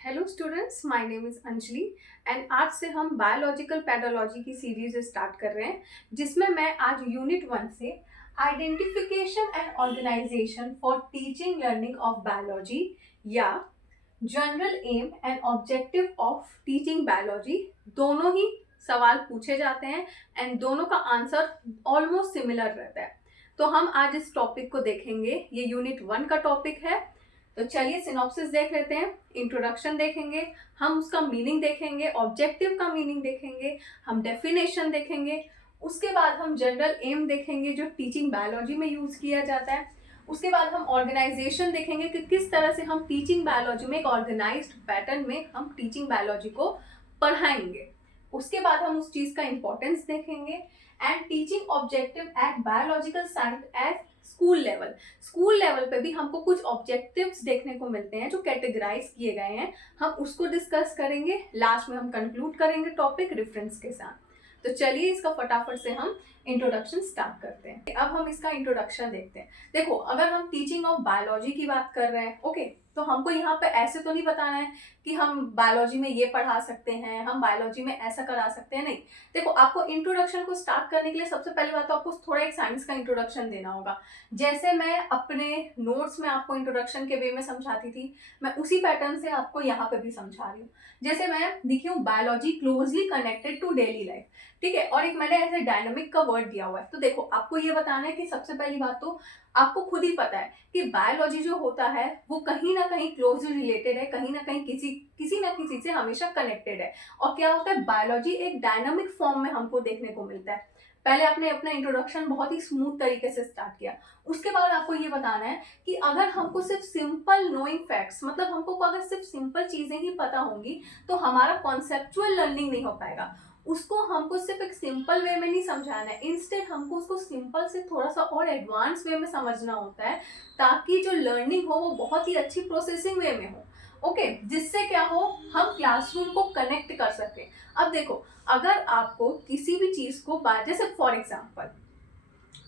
Hello students, my name is Anjali and आज से हम बायोलॉजिकल पैथोलॉजी की सीरीज स्टार्ट कर रहे हैं, जिसमें मैं आज यूनिट 1 से identification and organisation for teaching learning of biology या general aim and objective of teaching biology दोनों ही सवाल पूछे जाते हैं एंड दोनों का आंसर ऑलमोस्ट सिमिलर रहता है। तो हम आज इस टॉपिक को देखेंगे। ये यूनिट 1 का टॉपिक है। तो चलिए सिनॉप्सिस देख लेते हैं। इंट्रोडक्शन देखेंगे, हम उसका मीनिंग देखेंगे, ऑब्जेक्टिव का मीनिंग देखेंगे, हम डेफिनेशन देखेंगे, उसके बाद हम जनरल एम देखेंगे जो टीचिंग बायोलॉजी में यूज किया जाता है। उसके बाद हम ऑर्गेनाइजेशन देखेंगे कि किस तरह से हम टीचिंग बायोलॉजी में एक ऑर्गेनाइज्ड पैटर्न में हम टीचिंग बायोलॉजी को पढ़ाएंगे। उसके बाद हम उस चीज का इंपॉर्टेंस देखेंगे and teaching objective at biological science at school level पे भी हमको कुछ ऑब्जेक्टिव्स देखने को मिलते हैं जो कैटेगराइज किए गए हैं। हम उसको डिस्कस करेंगे। लास्ट में हम कंक्लूड करेंगे टॉपिक रेफरेंस के साथ। तो चलिए इसका फटाफट से हम इंट्रोडक्शन स्टार्ट करते हैं। अब हम इसका इंट्रोडक्शन देखते हैं। देखो, अगर हम टीचिंग ऑफ बायोलॉजी की बात कर रहे हैं, ओके, तो हमको यहाँ पे ऐसे तो नहीं बताना है कि हम बायोलॉजी में ये पढ़ा सकते हैं, हम बायोलॉजी में ऐसा करा सकते हैं। नहीं, देखो, आपको इंट्रोडक्शन को स्टार्ट करने के लिए सबसे पहली बात तो आपको थोड़ा एक साइंस का इंट्रोडक्शन देना होगा। जैसे मैं अपने नोट्स में आपको इंट्रोडक्शन के वे में समझाती थी, मैं उसी पैटर्न से आपको यहाँ पे भी समझा रही हूँ। जैसे मैं लिखी हूँ biology closely connected to daily life, ठीक है, और एक मैंने ऐसे डायनामिक का वर्ड दिया हुआ है। तो देखो, आपको ये बताना है कि सबसे पहली बात तो आपको खुद ही पता है कि बायोलॉजी जो होता है वो कहीं ना कहीं क्लोजली रिलेटेड है, कहीं ना कहीं किसी ना किसी से हमेशा कनेक्टेड है। और क्या होता है, बायोलॉजी एक डायनामिक फॉर्म में हमको देखने को मिलता है। पहले आपने अपना इंट्रोडक्शन बहुत ही स्मूथ तरीके से स्टार्ट किया। उसके बाद आपको ये बताना है कि अगर हमको सिर्फ सिंपल नोइंग फैक्ट्स, मतलब हमको अगर सिर्फ सिंपल चीजें ही पता होंगी तो हमारा कॉन्सेप्चुअल लर्निंग नहीं हो पाएगा। उसको हमको सिर्फ एक सिंपल वे में नहीं समझाना है, इंस्टेड हमको उसको सिंपल से थोड़ा सा और एडवांस वे में समझना होता है, ताकि जो लर्निंग हो वो बहुत ही अच्छी प्रोसेसिंग वे में हो। ओके, जिससे क्या हो, हम क्लासरूम को कनेक्ट कर सके। अब देखो, अगर आपको किसी भी चीज को जैसे for example,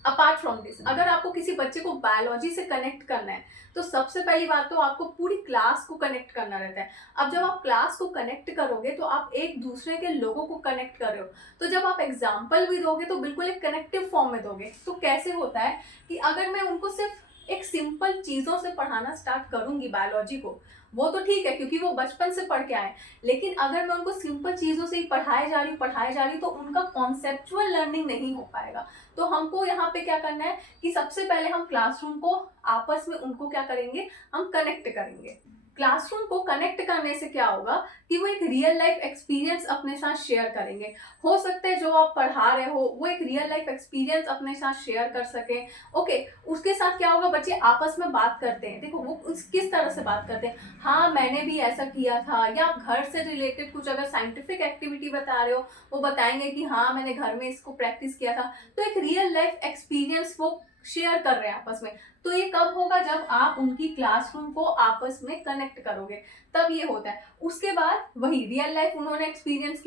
apart from this, अगर आपको किसी बच्चे को बायोलॉजी से कनेक्ट करना है तो सबसे पहली बात तो आपको पूरी क्लास को कनेक्ट करना रहता है। अब जब आप क्लास को कनेक्ट करोगे तो आप एक दूसरे के लोगों को कनेक्ट कर रहे हो, तो जब आप एग्जाम्पल भी दोगे तो बिल्कुल एक कनेक्टिव फॉर्म में दोगे। तो कैसे होता है कि अगर मैं उनको सिर्फ एक सिंपल चीजों से पढ़ाना स्टार्ट करूंगी बायोलॉजी को, वो तो ठीक है क्योंकि वो बचपन से पढ़ के आए, लेकिन अगर मैं उनको सिंपल चीजों से ही पढ़ाए जा रही हूँ तो उनका कॉन्सेप्चुअल लर्निंग नहीं हो पाएगा। तो हमको यहाँ पे क्या करना है कि सबसे पहले हम क्लासरूम को आपस में उनको क्या करेंगे, हम कनेक्ट करेंगे। क्लासरूम को कनेक्ट करने से क्या होगा कि वो एक रियल लाइफ एक्सपीरियंस अपने साथ शेयर करेंगे। हो सकता है जो आप पढ़ा रहे हो वो एक रियल लाइफ एक्सपीरियंस अपने साथ शेयर कर सके। ओके, उसके साथ क्या होगा, बच्चे आपस में बात करते हैं। देखो वो किस तरह से बात करते हैं, हाँ मैंने भी ऐसा किया था, या आप घर से रिलेटेड कुछ अगर साइंटिफिक एक्टिविटी बता रहे हो वो बताएंगे कि हाँ मैंने घर में इसको प्रैक्टिस किया था। तो एक रियल लाइफ एक्सपीरियंस वो शेयर कर रहे हैं आपस में। तो ये कब होगा, जब आप उनकी क्लासरूम को आपस में कनेक्ट करोगे, तब ये होता है। उसके बाद वही रियल लाइफ उन्होंने एक्सपीरियंस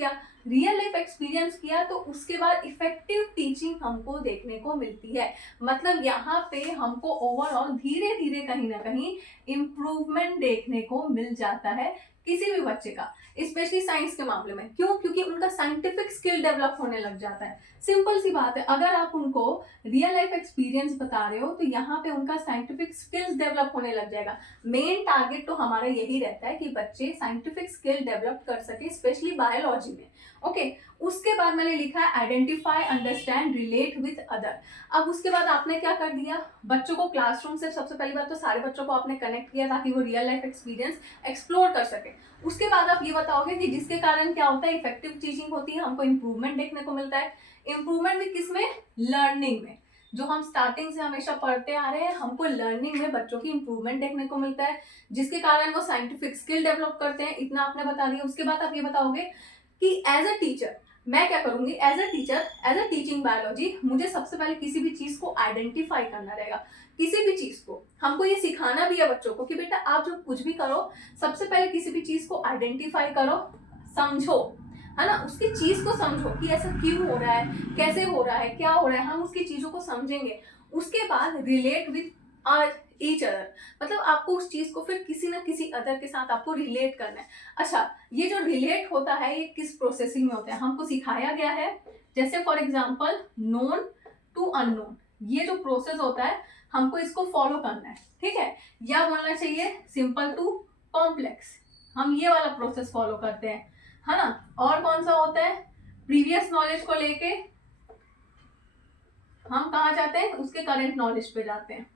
किया तो उसके बाद इफेक्टिव टीचिंग हमको देखने को मिलती है। मतलब यहाँ पे हमको ओवरऑल धीरे धीरे कहीं ना कहीं इम्प्रूवमेंट देखने को मिल जाता है किसी भी बच्चे का, स्पेशली साइंस के मामले में। क्यों? क्योंकि उनका साइंटिफिक स्किल डेवलप होने लग जाता है। सिंपल सी बात है, अगर आप उनको रियल लाइफ एक्सपीरियंस बता रहे हो तो यहाँ पे उनका साइंटिफिक स्किल्स डेवलप होने लग जाएगा। मेन टारगेट तो हमारा यही रहता है कि बच्चे साइंटिफिक स्किल डेवलप कर सके, स्पेशली बायोलॉजी में। ओके, उसके बाद मैंने लिखा है identify, understand, relate with other. अब उसके बाद आपने क्या कर दिया, बच्चों को क्लासरूम से सबसे पहली बात तो सारे बच्चों को आपने कनेक्ट किया ताकि वो रियल लाइफ एक्सपीरियंस एक्सप्लोर कर सके। उसके बाद आप ये बताओगे कि जिसके कारण क्या होता है, इफेक्टिव टीचिंग होती है, हमको इंप्रूवमेंट देखने को मिलता है। इंप्रूवमेंट भी किसमें, लर्निंग में। जो हम स्टार्टिंग से हमेशा पढ़ते आ रहे हैं, हमको लर्निंग में बच्चों की इंप्रूवमेंट देखने को मिलता है, जिसके कारण वो साइंटिफिक स्किल डेवलप करते हैं। इतना आपने बता दिया। उसके बाद आप ये बताओगे कि एज अ टीचर मैं क्या करूंगी, as a teacher, as a teaching biology, मुझे सबसे पहले किसी भी चीज को आइडेंटिफाई करना रहेगा। किसी भी चीज को हमको ये सिखाना भी है बच्चों को कि बेटा आप जब कुछ भी करो सबसे पहले किसी भी चीज को आइडेंटिफाई करो, समझो, है ना, उसकी चीज को समझो कि ऐसा क्यों हो रहा है, कैसे हो रहा है, क्या हो रहा है, हम उसकी चीजों को समझेंगे। उसके बाद रिलेट विद ईच अदर, मतलब आपको उस चीज को फिर किसी ना किसी अदर के साथ आपको रिलेट करना है। अच्छा, ये जो रिलेट होता है ये किस प्रोसेसिंग में होता है, हमको सिखाया गया है। जैसे for example known to unknown, ये जो प्रोसेस होता है हमको इसको फॉलो करना है, ठीक है। या बोलना चाहिए सिंपल टू कॉम्प्लेक्स, हम ये वाला प्रोसेस फॉलो करते हैं, है ना। और कौन सा होता है, प्रीवियस नॉलेज को लेके हम कहाँ जाते हैं, उसके करंट नॉलेज पे जाते हैं,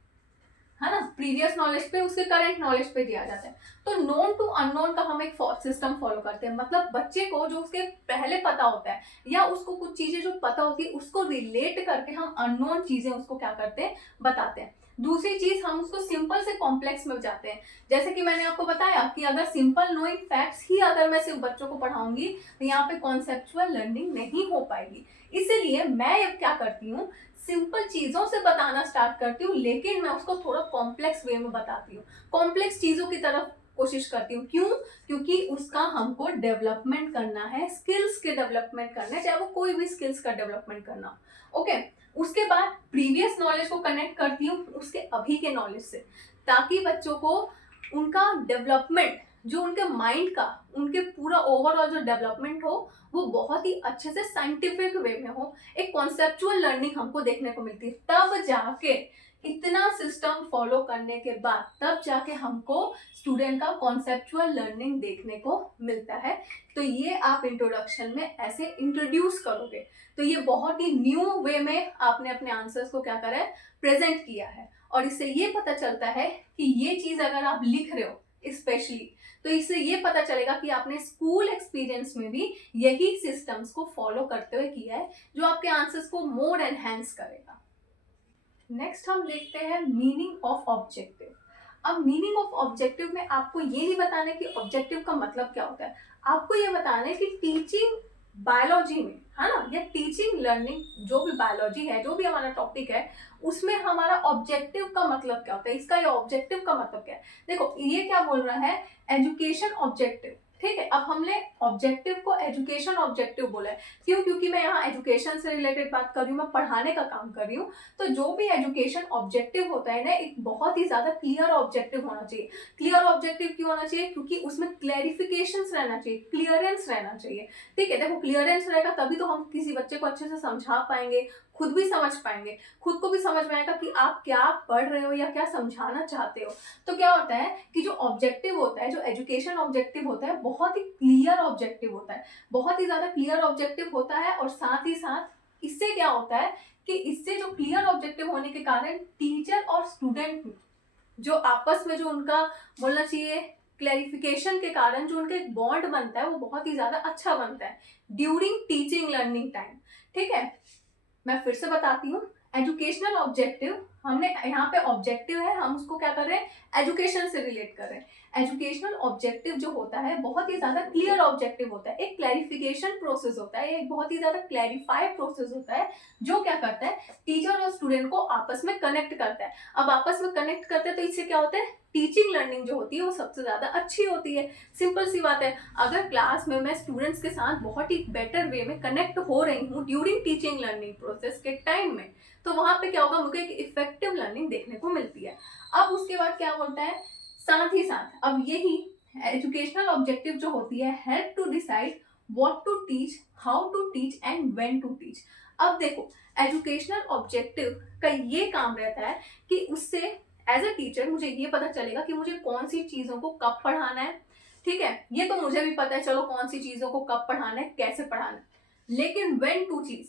है ना। प्रीवियस नॉलेज पे उसके करंट नॉलेज पे दिया जाता है। तो नोन टू अननोन का हम एक सिस्टम फॉलो करते हैं, मतलब बच्चे को जो उसके पहले पता होता है या उसको कुछ चीजें जो पता होती है उसको रिलेट करके हम अननोन चीजें उसको क्या करते हैं, बताते हैं। दूसरी चीज, हम उसको सिंपल से कॉम्प्लेक्स में जाते हैं। जैसे कि मैंने आपको बताया कि अगर सिंपल नोइंग फैक्ट्स ही अगर मैं सिर्फ बच्चों को पढ़ाऊंगी तो यहाँ पे कॉन्सेप्चुअल लर्निंग नहीं हो पाएगी। इसीलिए मैं अब क्या करती हूँ, सिंपल चीजों से बताना स्टार्ट करती हूँ, लेकिन मैं उसको थोड़ा कॉम्प्लेक्स वे में बताती हूँ, कॉम्प्लेक्स चीजों की तरफ कोशिश करती हूँ। क्यों? क्योंकि उसका हमको डेवलपमेंट करना है, स्किल्स के डेवलपमेंट करना है, चाहे वो कोई भी स्किल्स का डेवलपमेंट करना। ओके, उसके बाद प्रीवियस नॉलेज को कनेक्ट करती हूँ उसके अभी के नॉलेज से, ताकि बच्चों को उनका डेवलपमेंट, जो उनके माइंड का, उनके पूरा ओवरऑल जो डेवलपमेंट हो वो बहुत ही अच्छे से साइंटिफिक वे में हो, एक कॉन्सेप्चुअल लर्निंग हमको देखने को मिलती है। तब जाके इतना सिस्टम फॉलो करने के बाद तब जाके हमको स्टूडेंट का कॉन्सेप्चुअल लर्निंग देखने को मिलता है। तो ये आप इंट्रोडक्शन में ऐसे इंट्रोड्यूस करोगे तो ये बहुत ही न्यू वे में आपने अपने आंसर्स को क्या करा है, प्रेजेंट किया है। और इससे ये पता चलता है कि ये चीज अगर आप लिख रहे हो स्पेशली, तो इससे ये पता चलेगा कि आपने स्कूल एक्सपीरियंस में भी यही सिस्टम्स को फॉलो करते हुए किया है, जो आपके आंसर्स को मोर एनहेंस करेगा। नेक्स्ट हम देखते हैं मीनिंग ऑफ ऑब्जेक्टिव। अब मीनिंग ऑफ ऑब्जेक्टिव में आपको ये नहीं बताना कि ऑब्जेक्टिव का मतलब क्या होता है, आपको ये बताना है कि टीचिंग बायोलॉजी में, है ना, या टीचिंग लर्निंग, जो भी बायोलॉजी है, जो भी हमारा टॉपिक है, उसमें हमारा ऑब्जेक्टिव का मतलब क्या होता है, इसका ये ऑब्जेक्टिव का मतलब क्या है। देखो ये क्या बोल रहा है, एजुकेशन ऑब्जेक्टिव, ठीक है। अब हमने ऑब्जेक्टिव को एजुकेशन ऑब्जेक्टिव बोला है, क्यों? क्योंकि मैं यहाँ एजुकेशन से रिलेटेड बात कर रही हूँ, मैं पढ़ाने का काम कर रही हूँ। तो जो भी एजुकेशन ऑब्जेक्टिव होता है ना, एक बहुत ही ज्यादा क्लियर ऑब्जेक्टिव होना चाहिए। क्लियर ऑब्जेक्टिव क्यों होना चाहिए? क्योंकि उसमें क्लैरिफिकेशन रहना चाहिए, क्लियरेंस रहना चाहिए, ठीक है। देखो क्लियरेंस रहेगा तभी तो हम किसी बच्चे को अच्छे से समझा पाएंगे, खुद भी समझ पाएंगे, खुद को भी समझ में आएगा कि आप क्या पढ़ रहे हो या क्या समझाना चाहते हो। तो क्या होता है कि जो ऑब्जेक्टिव होता है, जो एजुकेशन ऑब्जेक्टिव होता है, बहुत ही क्लियर ऑब्जेक्टिव होता है, बहुत ही ज्यादा क्लियर ऑब्जेक्टिव होता है। और साथ ही साथ इससे क्या होता है कि इससे जो क्लियर ऑब्जेक्टिव होने के कारण टीचर और स्टूडेंट जो आपस में जो उनका बोलना चाहिए क्लैरिफिकेशन के कारण जो उनका एक बॉन्ड बनता है वो बहुत ही ज्यादा अच्छा बनता है ड्यूरिंग टीचिंग लर्निंग टाइम, ठीक है। मैं फिर से बताती हूँ, एजुकेशनल ऑब्जेक्टिव, हमने यहाँ पे ऑब्जेक्टिव है, हम उसको क्या कर रहे हैं, एजुकेशन से रिलेट कर रहे हैं। एजुकेशनल ऑब्जेक्टिव जो होता है बहुत ही ज्यादा क्लियर ऑब्जेक्टिव होता है, एक क्लैरिफिकेशन प्रोसेस होता है, एक बहुत ही ज्यादा क्लैरिफाइड प्रोसेस होता है, जो क्या करता है, टीचर और स्टूडेंट को आपस में कनेक्ट करता है। अब आपस में कनेक्ट करते हैं तो इससे क्या होता है, टीचिंग लर्निंग जो होती है वो सबसे ज्यादा अच्छी होती है। सिंपल सी बात है, अगर क्लास में मैं स्टूडेंट्स के साथ बहुत ही बेटर वे में कनेक्ट हो रही हूँ ड्यूरिंग टीचिंग लर्निंग प्रोसेस के टाइम में, तो वहां पे क्या होगा, मुझे एक इफेक्टिव लर्निंग देखने को मिलती है। अब उसके बाद क्या बोलता है, साथ ही साथ अब यही एजुकेशनल ऑब्जेक्टिव जो होती है, help to decide what to teach, how to teach and when to teach. अब देखो एजुकेशनल ऑब्जेक्टिव का ये काम रहता है कि उससे एज अ टीचर मुझे ये पता चलेगा कि मुझे कौन सी चीजों को कब पढ़ाना है, ठीक है। ये तो मुझे भी पता है, चलो कौन सी चीजों को कब पढ़ाना है, कैसे पढ़ाना है। लेकिन when to teach,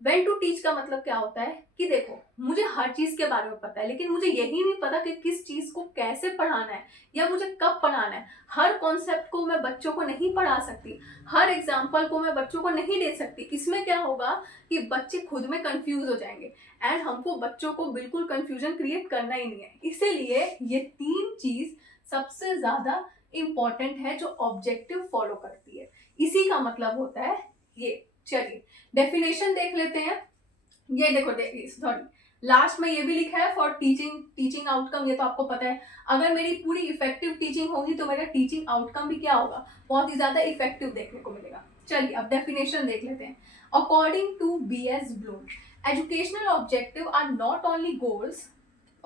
when to teach का मतलब क्या होता है कि देखो मुझे हर चीज के बारे में पता है, लेकिन मुझे यही नहीं पता कि किस चीज को कैसे पढ़ाना है या मुझे कब पढ़ाना है। हर कॉन्सेप्ट को मैं बच्चों को नहीं पढ़ा सकती, हर एग्जाम्पल को मैं बच्चों को नहीं दे सकती। इसमें क्या होगा कि बच्चे खुद में कंफ्यूज हो जाएंगे, एंड हमको बच्चों को बिल्कुल कंफ्यूजन क्रिएट करना ही नहीं है। इसीलिए ये तीन चीज सबसे ज्यादा इंपॉर्टेंट है जो ऑब्जेक्टिव फॉलो करती है, इसी का मतलब होता है ये। चलिए डेफिनेशन देख लेते हैं। ये देखो देखिए, सॉरी लास्ट में ये भी लिखा है फॉर टीचिंग आउटकम, ये तो आपको पता है। अगर मेरी पूरी इफेक्टिव टीचिंग होगी तो मेरा टीचिंग आउटकम भी क्या होगा, बहुत ही ज्यादा इफेक्टिव देखने को मिलेगा। चलिए अब डेफिनेशन देख लेते हैं। According to BS Bloom, educational objective are not only goals,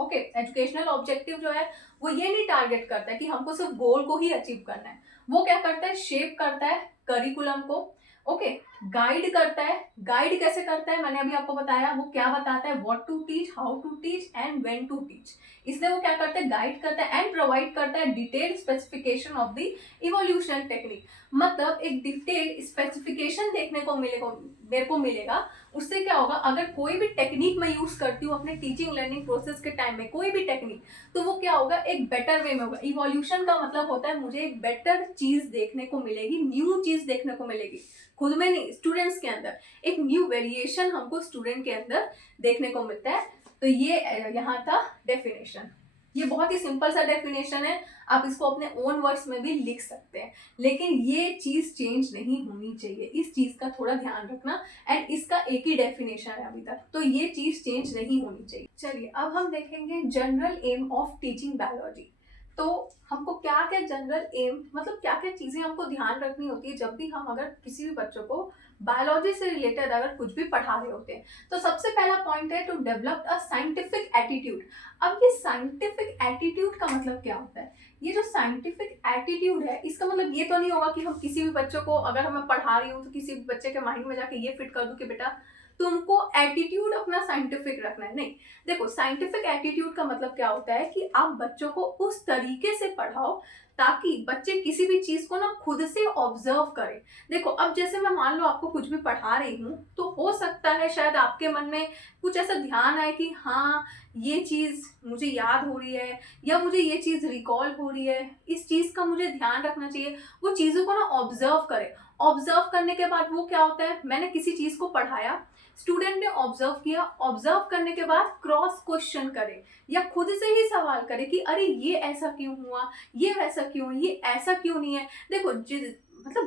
okay, educational objective जो है वो ये नहीं टारगेट करता है कि हमको सिर्फ गोल को ही अचीव करना है, वो क्या करता है, शेप करता है करिकुलम को, ओके, गाइड करता है। गाइड कैसे करता है, मैंने अभी आपको बताया, वो क्या बताता है, what to teach, how to teach and when to teach. इसलिए वो क्या करता है, गाइड करता है एंड प्रोवाइड करता है detailed specification of the evolution technique. मतलब एक डिटेल्ड स्पेसिफिकेशन देखने को मिलेगा, मेरे को मिलेगा। उससे क्या होगा, अगर कोई भी टेक्निक मैं यूज करती हूँ अपने टीचिंग लर्निंग प्रोसेस के टाइम में, कोई भी टेक्निक, तो वो क्या होगा, एक बेटर वे में होगा। इवोल्यूशन का मतलब होता है मुझे एक बेटर चीज देखने को मिलेगी, न्यू चीज देखने को मिलेगी, खुद में नहीं, स्टूडेंट्स के अंदर एक न्यू वेरिएशन हमको स्टूडेंट के अंदर देखने को मिलता है। तो ये यहाँ था डेफिनेशन। ये बहुत ही सिंपल सा डेफिनेशन है, आप इसको अपने ओन वर्ड्स में भी लिख सकते हैं, लेकिन ये चीज चेंज नहीं होनी चाहिए, इस चीज का थोड़ा ध्यान रखना। एंड इसका एक ही डेफिनेशन है अभी तक, तो ये चीज चेंज नहीं होनी चाहिए। चलिए अब हम देखेंगे general aim of teaching biology. तो हमको क्या क्या जनरल एम, मतलब क्या क्या चीजें हमको ध्यान रखनी होती है जब भी हम अगर किसी भी बच्चों को बायोलॉजी से रिलेटेड अगर कुछ भी पढ़ा रहे होते हैं। तो सबसे पहला पॉइंट है to develop a scientific attitude. अब ये साइंटिफिक एटीट्यूड का मतलब क्या होता है, ये जो साइंटिफिक एटीट्यूड है इसका मतलब ये तो नहीं होगा कि हम किसी भी बच्चों को, अगर मैं पढ़ा रही हूँ तो किसी भी बच्चे के माइंड में जाके ये फिट कर दूं कि बेटा तुमको एटीट्यूड अपना साइंटिफिक रखना है। नहीं, देखो साइंटिफिक एटीट्यूड का मतलब क्या होता है कि आप बच्चों को उस तरीके से पढ़ाओ ताकि बच्चे किसी भी चीज को ना खुद से ऑब्जर्व करें। देखो अब जैसे मैं मान लो आपको कुछ भी पढ़ा रही हूँ, तो हो सकता है शायद आपके मन में कुछ ऐसा ध्यान आए कि हाँ ये चीज मुझे याद हो रही है, या मुझे ये चीज रिकॉल हो रही है, इस चीज का मुझे ध्यान रखना चाहिए। वो चीजों को ना ऑब्जर्व करे। ऑब्जर्व करने के बाद वो क्या होता है, मैंने किसी चीज को पढ़ाया, स्टूडेंट ने ऑब्जर्व किया, ऑब्जर्व करने के बाद क्रॉस क्वेश्चन करे या खुद से ही सवाल करे कि अरे ये ऐसा क्यों हुआ, ये वैसा क्यों, ये ऐसा क्यों नहीं है। देखो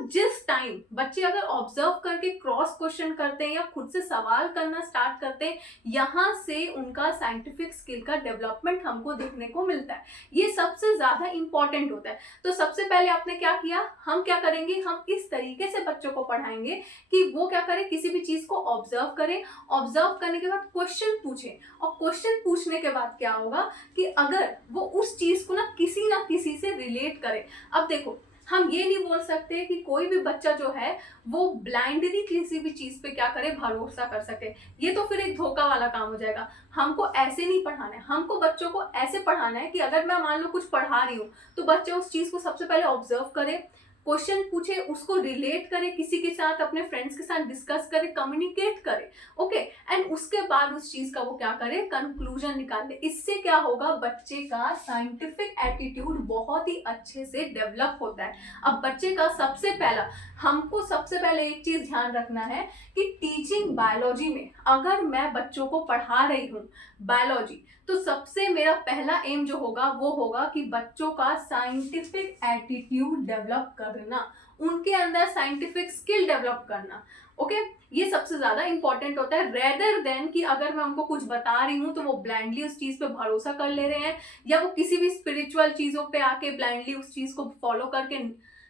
जिस टाइम बच्चे अगर ऑब्जर्व करके क्रॉस क्वेश्चन करते हैं या खुद से सवाल करना स्टार्ट करते हैं, यहाँ से उनका साइंटिफिक स्किल का डेवलपमेंट हमको देखने को मिलता है। ये सबसे ज्यादा इंपॉर्टेंट होता है। तो सबसे पहले आपने क्या किया, हम क्या करेंगे, हम इस तरीके से बच्चों को पढ़ाएंगे कि वो क्या करे, किसी भी चीज को ऑब्जर्व करे, ऑब्जर्व करने के बाद क्वेश्चन पूछे, और क्वेश्चन पूछने के बाद क्या होगा कि अगर वो उस चीज को ना किसी से रिलेट करे। अब देखो हम ये नहीं बोल सकते कि कोई भी बच्चा जो है वो ब्लाइंडली किसी भी चीज पे क्या करे, भरोसा कर सके, ये तो फिर एक धोखा वाला काम हो जाएगा। हमको ऐसे नहीं पढ़ाना है, हमको बच्चों को ऐसे पढ़ाना है कि अगर मैं मान लो कुछ पढ़ा रही हूँ तो बच्चे उस चीज को सबसे पहले ऑब्जर्व करे, क्वेश्चन पूछे, उसको रिलेट करे किसी के साथ, अपने फ्रेंड्स के साथ डिस्कस करे, कम्युनिकेट करे, ओके, एंड उसके बाद उस चीज का वो क्या करे, कंक्लूजन निकाले। इससे क्या होगा, बच्चे का साइंटिफिक एटीट्यूड बहुत ही अच्छे से डेवलप होता है। अब बच्चे का हमको सबसे पहले एक चीज ध्यान रखना है कि टीचिंग बायोलॉजी में अगर मैं बच्चों को पढ़ा रही हूँ बायोलॉजी, तो सबसे मेरा पहला एम जो होगा वो होगा कि बच्चों का साइंटिफिक एटीट्यूड डेवलप करना, उनके अंदर साइंटिफिक स्किल डेवलप करना, ओके। ये सबसे ज्यादा इंपॉर्टेंट होता है, रेदर देन कि अगर मैं उनको कुछ बता रही हूँ तो वो ब्लाइंडली उस चीज पे भरोसा कर ले रहे हैं, या वो किसी भी स्पिरिचुअल चीजों पे आके ब्लाइंडली उस चीज को फॉलो करके,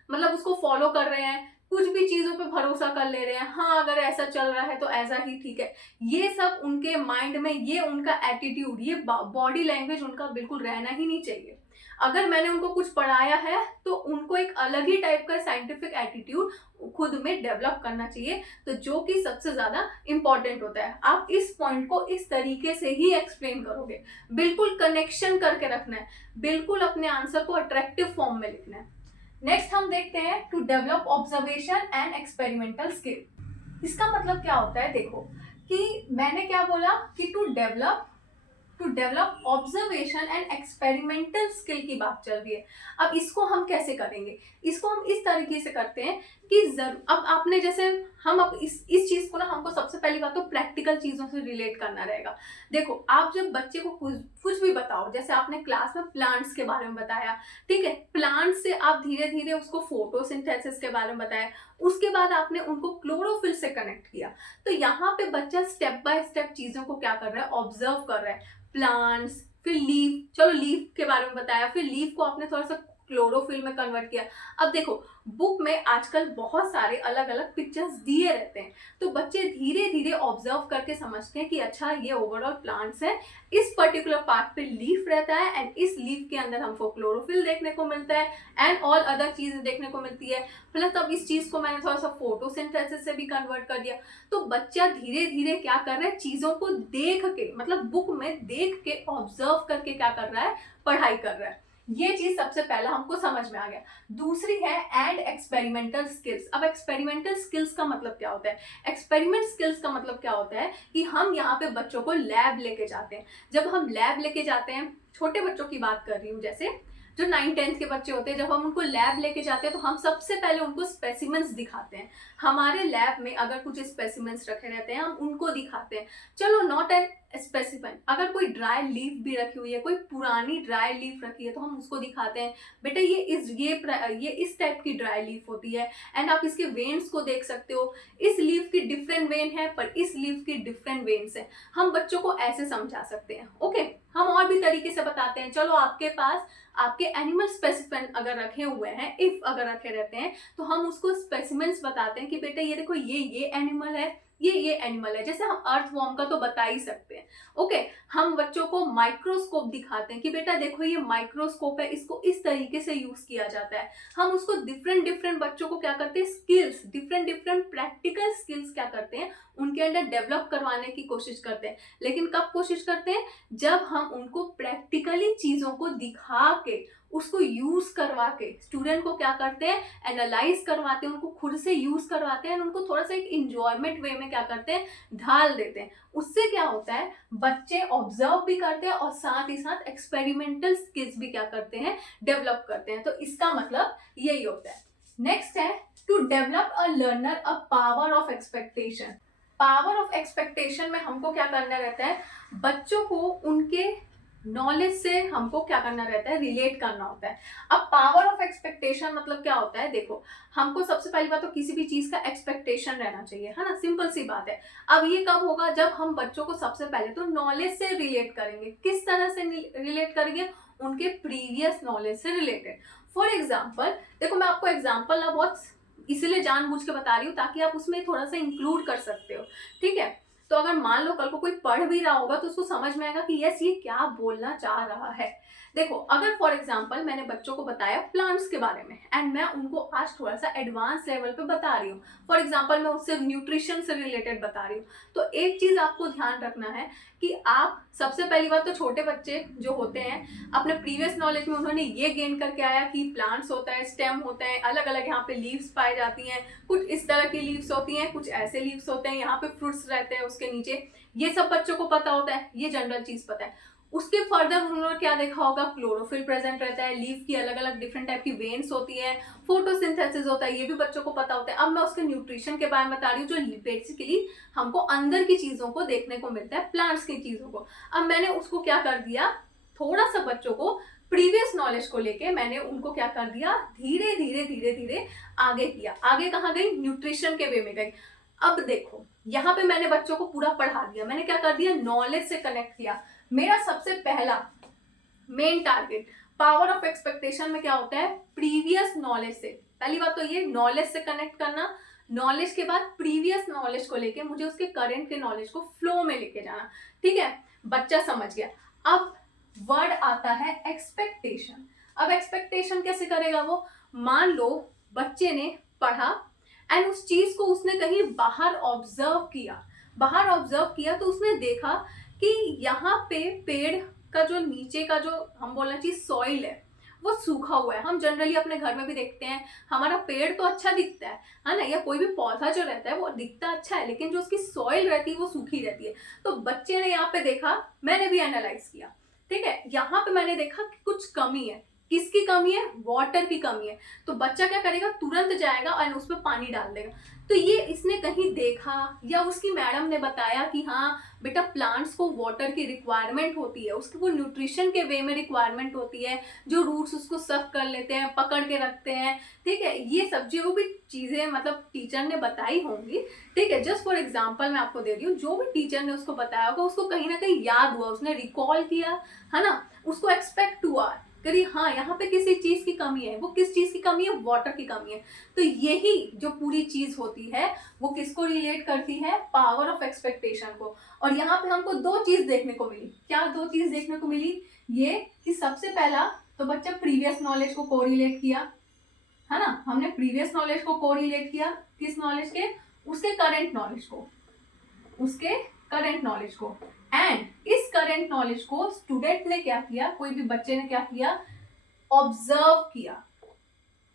मतलब उसको फॉलो कर रहे हैं, कुछ भी चीजों पे भरोसा कर ले रहे हैं, हाँ अगर ऐसा चल रहा है तो ऐसा ही ठीक है। ये सब उनके माइंड में, ये उनका एटीट्यूड, ये बॉडी लैंग्वेज उनका बिल्कुल रहना ही नहीं चाहिए। अगर मैंने उनको कुछ पढ़ाया है तो उनको एक अलग ही टाइप का साइंटिफिक एटीट्यूड खुद में डेवलप करना चाहिए, तो जो कि सबसे ज्यादा इंपॉर्टेंट होता है। आप इस पॉइंट को इस तरीके से ही एक्सप्लेन करोगे, बिल्कुल कनेक्शन करके रखना है, बिल्कुल अपने आंसर को अट्रैक्टिव फॉर्म में लिखना है। नेक्स्ट हम देखते हैं to develop observation and experimental skill. इसका मतलब क्या होता है, देखो कि मैंने क्या बोला कि to develop observation and experimental skill की बात चल रही है। अब इसको हम कैसे करेंगे, इसको हम इस तरीके से करते हैं कि अब आपने जैसे हम अब इस चीज को ना, हमको सबसे पहली बात तो प्रैक्टिकल चीजों से रिलेट करना रहेगा। देखो आप जब बच्चे को कुछ भी बताओ, जैसे आपने क्लास में प्लांट्स के बारे में बताया, ठीक है, प्लांट्स से आप धीरे धीरे उसको फोटोसिंथेसिस के बारे में बताया, उसके बाद आपने उनको क्लोरोफिल से कनेक्ट किया, तो यहाँ पे बच्चा स्टेप बाय स्टेप चीजों को क्या कर रहा है, ऑब्जर्व कर रहा है। प्लांट्स, फिर लीफ, चलो लीफ के बारे में बताया, फिर लीफ को आपने थोड़ा सा क्लोरोफिल में कन्वर्ट किया। अब देखो बुक में आजकल बहुत सारे अलग अलग पिक्चर्स दिए रहते हैं, तो बच्चे धीरे धीरे ऑब्जर्व करके समझते हैं कि अच्छा ये ओवरऑल प्लांट्स है, इस पर्टिकुलर पार्ट पे लीफ रहता है एंड इस लीफ के अंदर हमको क्लोरोफिल देखने को मिलता है एंड ऑल अदर चीजें देखने को मिलती है। प्लस अब इस चीज को मैंने थोड़ा सा फोटोसिंथेसिस से भी कन्वर्ट कर दिया। तो बच्चा धीरे धीरे क्या कर रहा है, चीजों को देख के, मतलब बुक में देख के ऑब्जर्व करके क्या कर रहा है, पढ़ाई कर रहा है। ये चीज सबसे पहला हमको समझ में आ गया। दूसरी है एंड एक्सपेरिमेंटल स्किल्स। अब एक्सपेरिमेंटल स्किल्स का मतलब क्या होता है, एक्सपेरिमेंट स्किल्स का मतलब क्या होता है कि हम यहाँ पे बच्चों को लैब लेके जाते हैं। जब हम लैब लेके जाते हैं, छोटे बच्चों की बात कर रही हूँ, जैसे जो 9-10 के बच्चे होते हैं, जब हम उनको लैब लेके जाते हैं तो हम सबसे पहले उनको स्पेसिमेंस दिखाते हैं। हमारे लैब में अगर कुछ स्पेसिमेंस रखे रहते हैं हम उनको दिखाते हैं। चलो नॉट एन स्पेसिफिक, अगर कोई ड्राई लीफ भी रखी हुई है, कोई पुरानी ड्राई लीफ रखी है तो हम उसको दिखाते हैं, बेटा ये इस टाइप की ड्राई लीफ होती है एंड आप इसके वेन्स को देख सकते हो, इस लीफ की डिफरेंट वेन है पर इस लीफ की डिफरेंट वेन्स है। हम बच्चों को ऐसे समझा सकते हैं। ओके, हम और भी तरीके से बताते हैं। चलो आपके पास आपके एनिमल स्पेसिफिन अगर रखे हुए हैं, इफ अगर रखे रहते हैं तो हम उसको स्पेसिमेंट्स बताते हैं कि बेटा ये देखो ये एनिमल है, ये एनिमल है। जैसे हम अर्थवॉर्म का तो बता ही सकते हैं। ओके, हम बच्चों को माइक्रोस्कोप दिखाते हैं कि बेटा देखो ये माइक्रोस्कोप है, इसको इस तरीके से यूज किया जाता है। हम उसको डिफरेंट बच्चों को क्या करते हैं, स्किल्स, डिफरेंट प्रैक्टिकल स्किल्स क्या करते हैं, उनके अंदर डेवलप करवाने की कोशिश करते हैं। लेकिन कब कोशिश करते हैं, जब हम उनको प्रैक्टिकली चीजों को दिखा के, उसको यूज करवा के, स्टूडेंट को क्या करते हैं, एनालाइज करवाते हैं, उनको खुद से यूज करवाते हैं, उनको थोड़ा सा एक इंजॉयमेंट वे में क्या करते हैं, ढाल देते हैं। उससे क्या होता है, बच्चे ऑब्जर्व भी करते हैं और साथ ही साथ एक्सपेरिमेंटल स्किल्स भी क्या करते हैं, डेवलप करते हैं। तो इसका मतलब यही होता है। नेक्स्ट है to develop a learner a power of expectation. Power of expectation में हमको क्या करना रहता है, बच्चों को उनके नॉलेज से हमको क्या करना रहता है, रिलेट करना होता है। अब पावर ऑफ एक्सपेक्टेशन मतलब क्या होता है, देखो हमको सबसे पहली बात तो किसी भी चीज का एक्सपेक्टेशन रहना चाहिए, है ना, सिंपल सी बात है। अब ये कब होगा, जब हम बच्चों को सबसे पहले तो नॉलेज से रिलेट करेंगे। किस तरह से रिलेट करेंगे, उनके प्रीवियस नॉलेज से रिलेटेड। फॉर एग्जाम्पल देखो, मैं आपको एग्जाम्पल ना बहुत इसलिए जानबूझ के बता रही हूँ ताकि आप उसमें थोड़ा सा इंक्लूड कर सकते हो, ठीक है। तो अगर मान लो कल को कोई पढ़ भी रहा होगा तो उसको समझ में आएगा कि यस ये क्या बोलना चाह रहा है। देखो अगर फॉर एग्जांपल मैंने बच्चों को बताया प्लांट्स के बारे में एंड मैं उनको आज थोड़ा सा एडवांस लेवल पे बता रही हूँ, फॉर एग्जांपल मैं उससे न्यूट्रिशन से रिलेटेड बता रही हूँ, तो एक चीज आपको ध्यान रखना है कि आप सबसे पहली बात तो छोटे बच्चे जो होते हैं अपने प्रीवियस नॉलेज में उन्होंने ये गेन करके आया कि प्लांट्स होता है, स्टेम होता है, अलग अलग यहाँ पे लीव्स पाई जाती हैं, कुछ इस तरह की लीव्स होती हैं, कुछ ऐसे लीव्स होते हैं, यहाँ पे फ्रूट्स रहते हैं उसके नीचे, ये सब बच्चों को पता होता है, ये जनरल चीज पता है। उसके फर्दर उन्होंने क्या देखा होगा, क्लोरोफिल प्रेजेंट रहता है, लीफ की अलग अलग डिफरेंट टाइप की वेन्स होती है, फोटोसिंथेसिस होता है, ये भी बच्चों को पता होता है। अब मैं उसके न्यूट्रिशन के बारे में बता रही हूँ, जो बेसिकली हमको अंदर की चीजों को देखने को मिलता है, प्लांट्स की चीजों को। अब मैंने उसको क्या कर दिया, थोड़ा सा बच्चों को प्रीवियस नॉलेज को लेके मैंने उनको क्या कर दिया, धीरे धीरे आगे किया। आगे कहाँ गई, न्यूट्रिशन के वे में गई। अब देखो यहाँ पे मैंने बच्चों को पूरा पढ़ा दिया, मैंने क्या कर दिया, नॉलेज से कनेक्ट किया। मेरा सबसे पहला main target power of expectation में क्या होता है, प्रीवियस नॉलेज से, पहली बात तो ये नॉलेज से कनेक्ट करना, नॉलेज के बाद प्रीवियस नॉलेज को लेके मुझे उसके करंट के नॉलेज को फ्लो में लेके जाना, ठीक है। बच्चा समझ गया। अब वर्ड आता है एक्सपेक्टेशन। अब एक्सपेक्टेशन कैसे करेगा वो, मान लो बच्चे ने पढ़ा एंड उस चीज को उसने कहीं बाहर ऑब्जर्व किया तो उसने देखा कि यहाँ पे पेड़ का जो नीचे का जो हम बोलना चाहिए सॉइल है वो सूखा हुआ है। हम जनरली अपने घर में भी देखते हैं, हमारा पेड़ तो अच्छा दिखता है ना, या कोई भी पौधा जो रहता है वो दिखता अच्छा है, लेकिन जो उसकी सॉइल रहती है वो सूखी रहती है। तो बच्चे ने यहाँ पे देखा, मैंने भी एनालाइज किया, ठीक है, यहाँ पे मैंने देखा कि कुछ कमी है। किसकी कमी है, वाटर की कमी है। तो बच्चा क्या करेगा, तुरंत जाएगा और उस पर पानी डाल देगा। तो ये इसने कहीं देखा या उसकी मैडम ने बताया कि हाँ बेटा प्लांट्स को वाटर की रिक्वायरमेंट होती है, उसकी वो न्यूट्रिशन के वे में रिक्वायरमेंट होती है, जो रूट्स उसको सक कर लेते हैं, पकड़ के रखते हैं, ठीक है। ये सब जो भी चीज़ें मतलब टीचर ने बताई होंगी, ठीक है, जस्ट फॉर एग्जाम्पल मैं आपको दे रही हूँ, जो भी टीचर ने उसको बताया होगा उसको कहीं ना कहीं याद हुआ, उसने रिकॉल किया, है ना, उसको एक्सपेक्ट हुआ करी हाँ यहाँ पे किसी चीज की कमी है, वो किस चीज की कमी है, वाटर की कमी है। तो यही जो पूरी चीज होती है वो किसको रिलेट करती है, पावर ऑफ एक्सपेक्टेशन को। और यहाँ पे हमको दो चीज देखने को मिली। क्या दो चीज देखने को मिली? ये कि सबसे पहला तो बच्चा प्रीवियस नॉलेज को कोरिलेट किया, है ना, हमने प्रीवियस नॉलेज को कोरिलेट किया किस नॉलेज के, उसके करंट नॉलेज को, उसके करंट नॉलेज को। एंड इस करंट नॉलेज को स्टूडेंट ने क्या किया, कोई भी बच्चे ने क्या किया, ऑब्जर्व किया,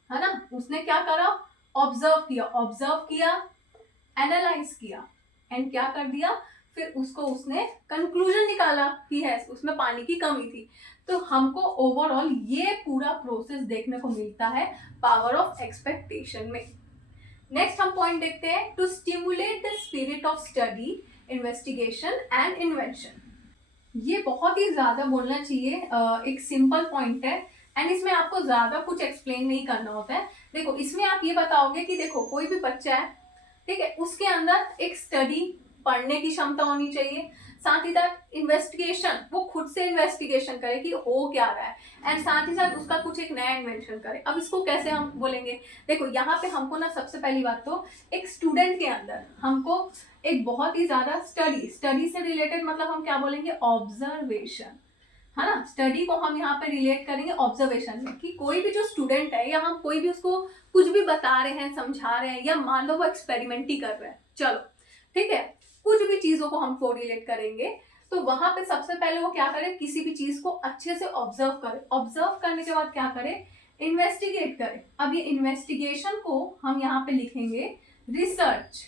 है ना, उसने क्या करा, ऑब्जर्व किया, एनालाइज किया एंड क्या कर दिया, फिर उसको उसने कंक्लूजन निकाला कि है उसमें पानी की कमी थी। तो हमको ओवरऑल ये पूरा प्रोसेस देखने को मिलता है पावर ऑफ एक्सपेक्टेशन में। नेक्स्ट हम पॉइंट देखते हैं, to stimulate the spirit of study, investigation and invention. ये बहुत ही ज्यादा बोलना चाहिए, एक सिंपल पॉइंट है एंड इसमें आपको ज्यादा कुछ एक्सप्लेन नहीं करना होता है। देखो इसमें आप ये बताओगे कि देखो कोई भी बच्चा है, ठीक है, उसके अंदर एक स्टडी पढ़ने की क्षमता होनी चाहिए, साथ ही साथ इन्वेस्टिगेशन, वो खुद से इन्वेस्टिगेशन करे कि हो क्या रहा है, एंड साथ ही साथ उसका कुछ एक नया इन्वेंशन करे। अब इसको कैसे हम बोलेंगे, देखो यहाँ पे हमको ना सबसे पहली बात तो एक स्टूडेंट के अंदर हमको एक बहुत ही ज्यादा स्टडी से रिलेटेड, मतलब हम क्या बोलेंगे, ऑब्जर्वेशन, है ना, स्टडी को हम यहाँ पे रिलेट करेंगे ऑब्जर्वेशन में, कि कोई भी जो स्टूडेंट है या हम कोई भी उसको कुछ भी बता रहे हैं, समझा रहे हैं, या मान लो वो एक्सपेरिमेंट ही कर रहे हैं, चलो ठीक है, कुछ भी चीजों को हम कोरिलेट करेंगे, तो वहां पे सबसे पहले वो क्या करे, किसी भी चीज को अच्छे से ऑब्जर्व करे, ऑब्जर्व करने के बाद क्या करे, इन्वेस्टिगेट करे। अब ये इन्वेस्टिगेशन को हम यहाँ पे लिखेंगे रिसर्च,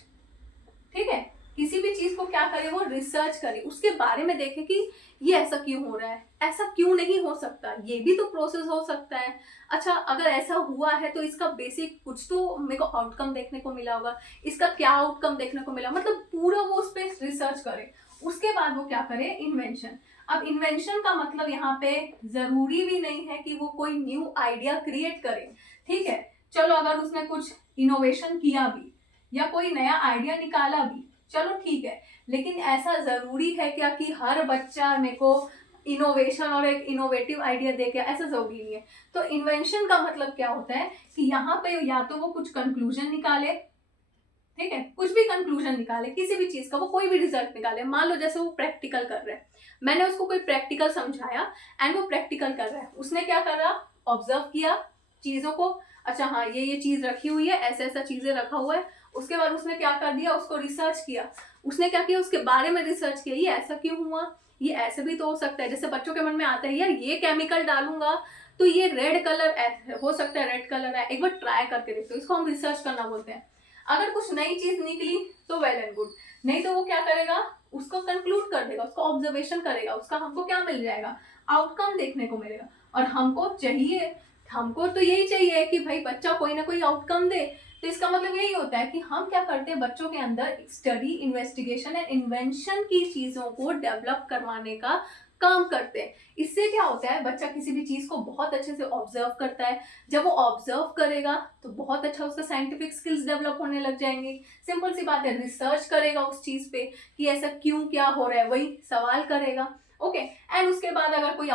ठीक है, किसी भी चीज को क्या करे, वो रिसर्च करे, उसके बारे में देखे कि ये ऐसा क्यों हो रहा है, ऐसा क्यों नहीं हो सकता, ये भी तो प्रोसेस हो सकता है। अच्छा अगर ऐसा हुआ है तो इसका बेसिक कुछ तो मेरे को आउटकम देखने को मिला होगा, इसका क्या आउटकम देखने को मिला, मतलब पूरा वो उस पर रिसर्च करे। उसके बाद वो क्या करे, इन्वेंशन। अब इन्वेंशन का मतलब यहाँ पे जरूरी भी नहीं है कि वो कोई न्यू आइडिया क्रिएट करे, ठीक है, चलो अगर उसने कुछ इनोवेशन किया भी या कोई नया आइडिया निकाला भी, चलो ठीक है, लेकिन ऐसा जरूरी है क्या कि हर बच्चा मेरे को इनोवेशन और एक इनोवेटिव आइडिया दे के, ऐसा जरूरी नहीं है। तो इन्वेंशन का मतलब क्या होता है कि यहाँ पे या तो वो कुछ कंक्लूजन निकाले, ठीक है, कुछ भी कंक्लूजन निकाले किसी भी चीज का, वो कोई भी रिजल्ट निकाले। मान लो जैसे वो प्रैक्टिकल कर रहे हैं, मैंने उसको कोई प्रैक्टिकल समझाया एंड वो प्रैक्टिकल कर रहा है, उसने क्या करा, ऑब्जर्व किया चीजों को, अच्छा हाँ ये चीज रखी हुई है, ऐसा ऐसा चीजें रखा हुआ है, उसके बाद उसने क्या कर दिया, उसको रिसर्च किया, उसने क्या किया, उसके बारे में रिसर्च किया, ये ऐसा क्यों हुआ, ये ऐसे भी तो हो सकता है। जैसे बच्चों के मन में आता है यार ये केमिकल डालूंगा तो ये रेड कलर हो सकता है, रेड कलर है, एक बार ट्राई करके देखो, इसको हम रिसर्च करना बोलते हैं। अगर कुछ नई चीज निकली तो वेल एंड गुड, नहीं तो वो क्या करेगा, उसको कंक्लूड कर देगा, उसको ऑब्जर्वेशन करेगा, उसका हमको क्या मिल जाएगा, आउटकम देखने को मिलेगा। और हमको तो यही चाहिए कि भाई बच्चा कोई ना कोई आउटकम दे। तो इसका मतलब यही होता है कि हम क्या करते हैं, बच्चों के अंदर स्टडी, इन्वेस्टिगेशन एंड इन्वेंशन की चीजों को डेवलप करवाने का काम करते हैं। इससे क्या होता है, बच्चा किसी भी चीज को बहुत अच्छे से ऑब्जर्व करता है, जब वो ऑब्जर्व करेगा तो बहुत अच्छा उसका साइंटिफिक स्किल्स डेवलप होने लग जाएंगे। सिंपल सी बात है, रिसर्च करेगा उस चीज पे कि ऐसा क्यों क्या हो रहा है, वही सवाल करेगा, ओके। एंड उसके बाद अगर कोई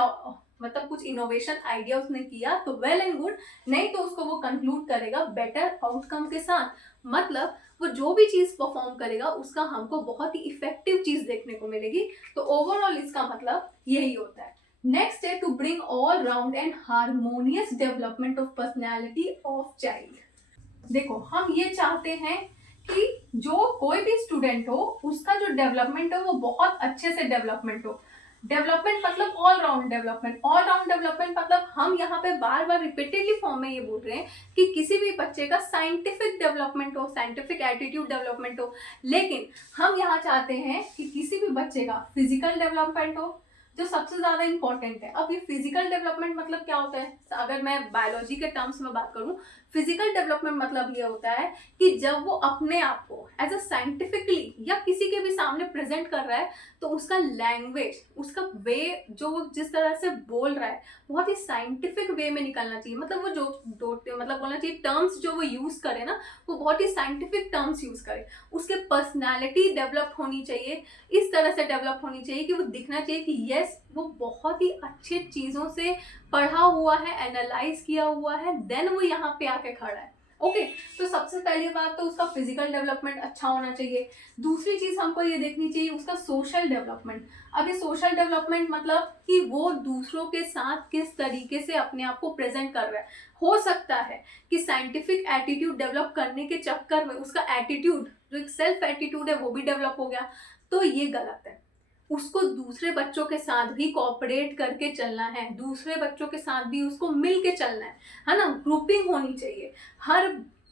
मतलब कुछ इनोवेशन आइडिया उसने किया तो वेल एंड गुड, नहीं तो उसको वो कंक्लूड करेगा बेटर आउटकम के साथ, मतलब वो जो भी चीज परफॉर्म करेगा उसका हमको बहुत ही इफेक्टिव चीज देखने को मिलेगी। तो ओवरऑल इसका मतलब यही होता है। नेक्स्ट है to bring all round and harmonious development of personality of child. देखो हम ये चाहते हैं कि जो कोई भी स्टूडेंट हो उसका जो डेवलपमेंट हो वो बहुत अच्छे से डेवलपमेंट हो। डेवलपमेंट मतलब all round development, all round development मतलब हम यहाँ पे बार बार रिपीटेडली फॉर्म में ये बोल रहे हैं कि किसी भी बच्चे का साइंटिफिक डेवलपमेंट हो, साइंटिफिक एटीट्यूड डेवलपमेंट हो, लेकिन हम यहाँ चाहते हैं कि किसी भी बच्चे का फिजिकल डेवलपमेंट हो, जो सबसे ज्यादा इंपॉर्टेंट है। अब ये फिजिकल डेवलपमेंट मतलब क्या होता है, अगर मैं बायोलॉजी के टर्म्स में बात करूं, फिजिकल डेवलपमेंट मतलब ये होता है कि जब वो अपने आप को एज अ साइंटिफिकली या किसी के भी सामने प्रेजेंट कर रहा है तो उसका लैंग्वेज, उसका वे, जो वो जिस तरह से बोल रहा है बहुत ही साइंटिफिक वे में निकलना चाहिए। मतलब वो मतलब बोलना चाहिए टर्म्स जो वो यूज करे ना, वो बहुत ही साइंटिफिक टर्म्स यूज करे। उसके पर्सनैलिटी डेवलप होनी चाहिए, इस तरह से डेवलप होनी चाहिए कि वो दिखना चाहिए कि यस वो बहुत ही अच्छे चीजों से पढ़ा हुआ है, एनालाइज किया हुआ है, देन वो यहाँ पे आके खड़ा है। ओके तो सबसे पहली बात तो उसका फिजिकल डेवलपमेंट अच्छा होना चाहिए। दूसरी चीज हमको ये देखनी चाहिए उसका सोशल डेवलपमेंट। अब ये सोशल डेवलपमेंट मतलब कि वो दूसरों के साथ किस तरीके से अपने आप को प्रेजेंट कर रहा है। हो सकता है कि साइंटिफिक एटीट्यूड डेवलप करने के चक्कर में उसका एटीट्यूड, जो एक सेल्फ एटीट्यूड है, वो भी डेवलप हो गया, तो ये गलत है। उसको दूसरे बच्चों के साथ भी कोऑपरेट करके चलना है, दूसरे बच्चों के साथ भी उसको मिल के चलना है ना, ग्रुपिंग होनी चाहिए। हर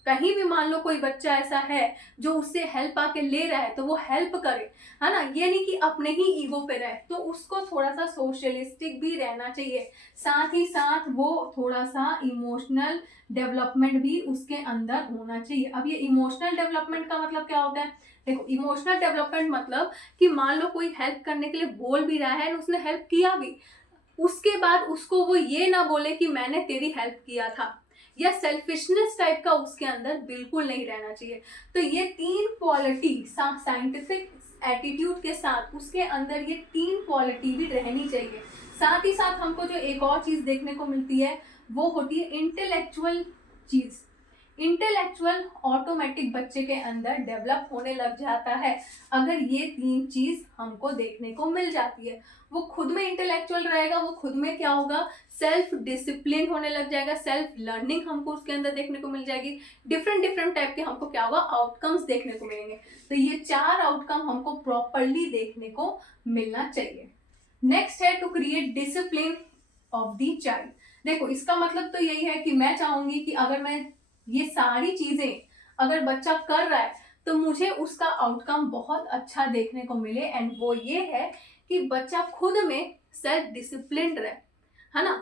कहीं भी मान लो कोई बच्चा ऐसा है जो उससे हेल्प आके ले रहा है तो वो हेल्प करे, है ना, ये नहीं कि अपने ही ईगो पे रहे, तो उसको थोड़ा सा सोशलिस्टिक भी रहना चाहिए। साथ ही साथ वो थोड़ा सा इमोशनल डेवलपमेंट भी उसके अंदर होना चाहिए। अब ये इमोशनल डेवलपमेंट का मतलब क्या होता है? देखो इमोशनल डेवलपमेंट मतलब कि मान लो कोई हेल्प करने के लिए बोल भी रहा है और उसने हेल्प किया भी, उसके बाद उसको वो ये ना बोले कि मैंने तेरी हेल्प किया था, या सेल्फिशनेस टाइप का उसके अंदर बिल्कुल नहीं रहना चाहिए। तो ये तीन क्वालिटी साइंटिफिक एटीट्यूड के साथ उसके अंदर ये तीन क्वालिटी भी रहनी चाहिए। साथ ही साथ हमको जो एक और चीज देखने को मिलती है वो होती है इंटेलेक्चुअल चीज। इंटेलेक्चुअल ऑटोमेटिक बच्चे के अंदर डेवलप होने लग जाता है अगर ये तीन चीज हमको देखने को मिल जाती है। वो खुद में इंटेलेक्चुअल रहेगा, वो खुद में क्या होगा, सेल्फ डिसिप्लिन होने लग जाएगा, सेल्फ लर्निंग हमको उसके अंदर देखने को मिल जाएगी, डिफरेंट डिफरेंट टाइप के हमको क्या होगा, आउटकम्स देखने को मिलेंगे। तो ये चार आउटकम हमको प्रॉपरली देखने को मिलना चाहिए। नेक्स्ट है to create discipline of the child. देखो इसका मतलब तो यही है कि मैं चाहूंगी कि अगर मैं ये सारी चीजें अगर बच्चा कर रहा है तो मुझे उसका आउटकम बहुत अच्छा देखने को मिले, एंड वो ये है कि बच्चा खुद में सेल्फ डिसिप्लिन्ड रहे, है ना,